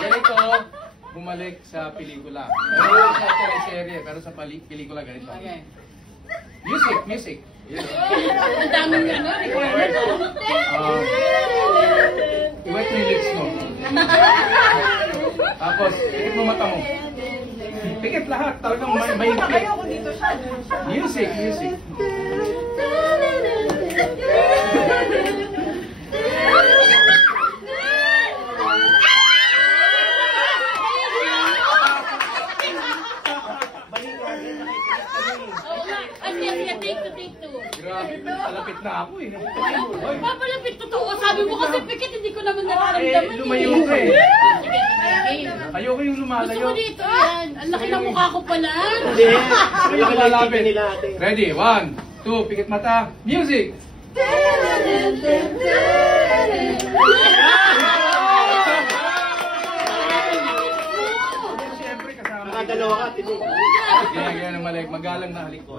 Ganito, bumalik sa pelikula. Pero sa teleserye, pero sa pelikula ganito. Music. Ang daming ano, requirement. Iwet mo yung lips mo. Tapos, pikit mo mata mo. Pikit lahat, talagang may Music. Take two. Grabe, palapit na ako eh. Papalapit totoo. Sabi mo kasi pikit, hindi ko naman nararamdaman. Lumayo ka eh. Ayoko yung Gusto lumalayo. ko dito yan. Ang laki ng mukha ko pala. Hindi. Malaki nila ate. Ready? 1, 2, pikit mata. Music! Siyempre kasama. Nakadalawa ka, tindi. Ginagawa ng malik. Magalang na halik ko.